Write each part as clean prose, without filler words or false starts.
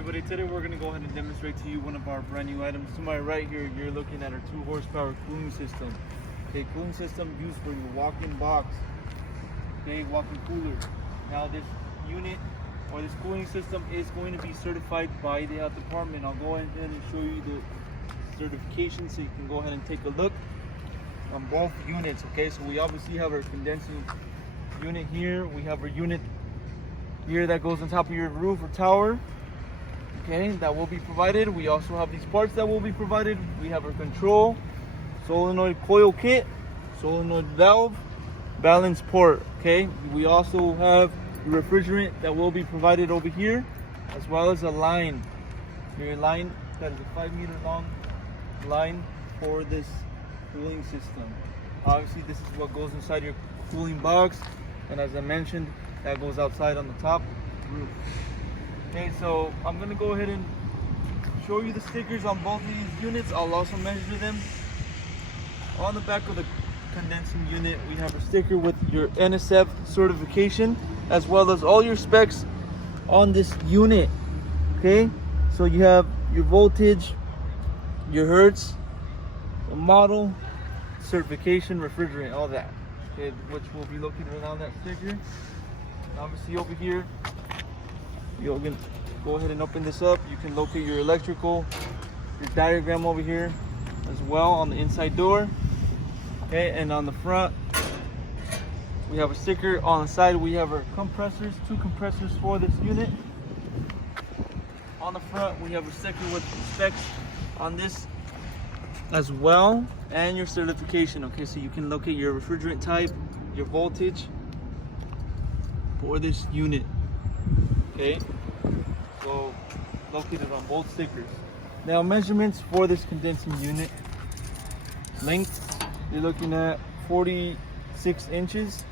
everybody, today we're going to go ahead and demonstrate to you one of our brand new items. To my right here, you're looking at our 2 horsepower cooling system. Okay, cooling system used for your walk-in box, okay, walk-in cooler. Now this unit or this cooling system is going to be certified by the health department. I'll go ahead and show you the certification so you can go ahead and take a look on both units. Okay, so we obviously have our condensing unit here. We have our unit here that goes on top of your roof or tower, okay, that will be provided. We also have these parts that will be provided. We have our control, solenoid coil kit, solenoid valve, balance port. Okay, we also have the refrigerant that will be provided over here, as well as a line. Your line that is a 5-meter long line for this cooling system. Obviously this is what goes inside your cooling box, and as I mentioned, that goes outside on the top roof. Okay, so I'm gonna go ahead and show you the stickers on both of these units. I'll also measure them. On the back of the condensing unit, we have a sticker with your NSF certification, as well as all your specs on this unit. Okay, so you have your voltage, your hertz, the model, certification, refrigerant, all that. Okay, which will be located on that sticker. Obviously over here, you can go ahead and open this up. You can locate your electrical, your diagram over here as well on the inside door. Okay, and on the front, we have a sticker. On the side, we have our compressors, 2 compressors for this unit. On the front, we have a sticker with specs on this as well, and your certification. Okay, so you can locate your refrigerant type, your voltage for this unit. Okay, so located on both stickers. Now measurements for this condensing unit. Length, you're looking at 46 inches.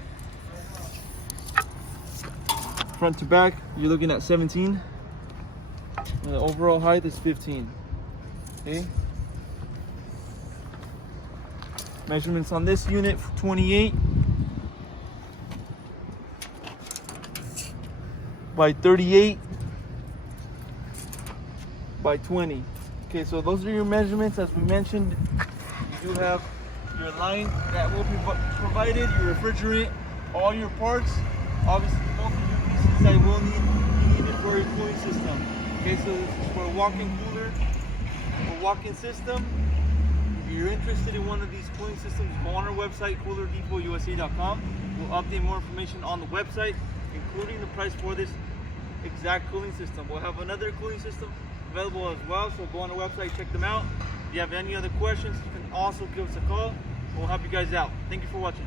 Front to back, you're looking at 17. And the overall height is 15. Okay. Measurements on this unit, 28 by 38 by 20. Okay, so those are your measurements. As we mentioned, you do have your line that will be provided, your refrigerant, all your parts. Obviously, both of your pieces that will be needed for your cooling system. Okay, so this is for a walk-in cooler, a walk-in system. If you're interested in one of these cooling systems, go on our website, coolerdepotUSA.com. We'll update more information on the website, including the price for this exact cooling system. We'll have another cooling system available as well, so go on our website, check them out. If you have any other questions, you can also give us a call. We'll help you guys out. Thank you for watching.